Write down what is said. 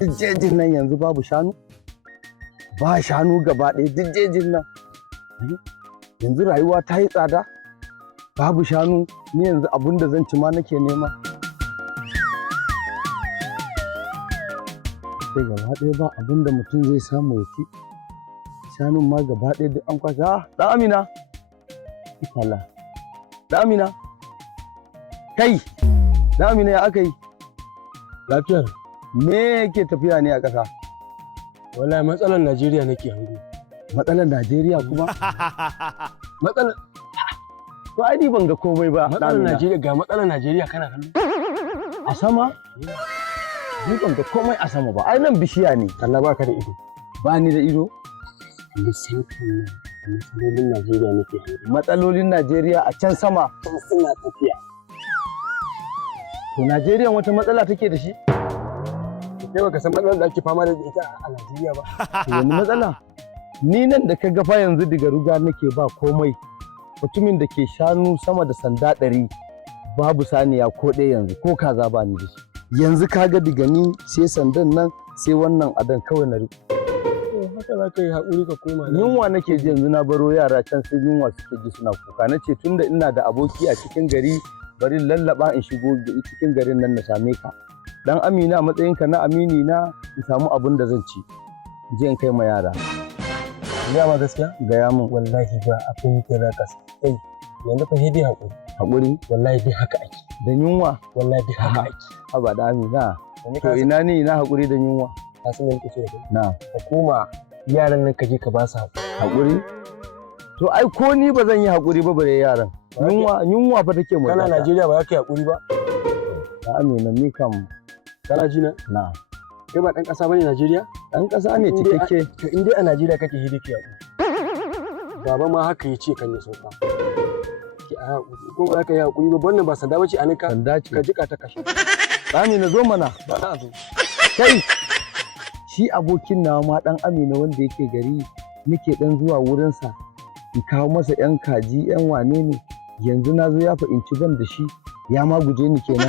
Duk jejin nan yanzu babu shanu? Ba shanu gaba ɗaya duk jejin nan. Yanzu rayuwa ta yi tsada? Babu shanu, ni yanzu abin da zan ci ma nake nema. Sai gaba ɗaya ba abin da mutum zai samu ya ci. Shanun ma gaba ɗaya duk an kwashe. Ɗan Amina! Ikala. Ɗan Amina! Kai! Ɗan Amina ya aka yi? Lafiyar. Me yake tafiya ne a ƙasa? Wallahi matsalar Najeriya nake hango. Matsalar Najeriya kuma? Matsalar To ai ni ban ga komai ba. matsalar Najeriya ga matsalar Najeriya kana hango. A sama? Ni ban ga komai a sama ba. Ai nan bishiya ne. Allah baka da ido. Ba ni da ido. Lissafin matsalolin Najeriya nake hango. Matsalolin Najeriya a can sama. Suna tafiya. To Najeriya wata matsala take da shi? Kai baka san matsalar da ake fama da ita a Najeriya ba. To wani matsala? Ni nan da ka ga fa yanzu diga ruga nake ba komai. Mutumin da ke shanu sama da sanda 100 babu saniya ko ɗaya yanzu ko kaza ba ni da shi. Yanzu ka ga diga ni sai sandan nan sai wannan adan kawai na riƙo. Haka za ka yi haƙuri ka koma. Yunwa nake ji yanzu na baro yara can sai yunwa suke ji suna kuka. Na ce tunda ina da aboki a cikin gari bari lallaba in shigo cikin garin nan na same ka. Dan Amina a matsayinka na amini na in samu abin da zan ci. Je in kai ma yara. Ya ma gaskiya? Gaya min. Wallahi ba abin da za ka sai. Yanzu fa hidi haƙuri. Haƙuri? Wallahi dai haka ake. Da yunwa? Wallahi dai haka ake. Haba da Amina. To ina ne ina haƙuri da yunwa? Ka san me nake so da kai? Na. Ka koma yaran nan ka je ka ba su haƙuri. To ai ko ni ba zan yi haƙuri ba bare yaran. Yunwa fa take mu. Kana Najeriya ba za ka yi haƙuri ba? Da Amina ni kam. Kana ji na? Na. Kai ba ɗan ƙasa bane Najeriya? Ɗan ƙasa ne cikakke. To in dai a Najeriya kake hidi ki haƙuri. Baba ma haka ya ce kan ya sauka. Ki a haƙuri. Ko ba za ka yi haƙuri ba wannan ba sanda bace a nika. Sanda ce. Ka jika ta kashe. Amina zo mana. Ba na zo. Kai. Shi abokin nawa ma ɗan Amina wanda yake gari nake ɗan zuwa wurinsa in kawo masa 'yan kaji 'yan wane ne yanzu na zo ya fahimci ban da shi ya ma guje ni kenan.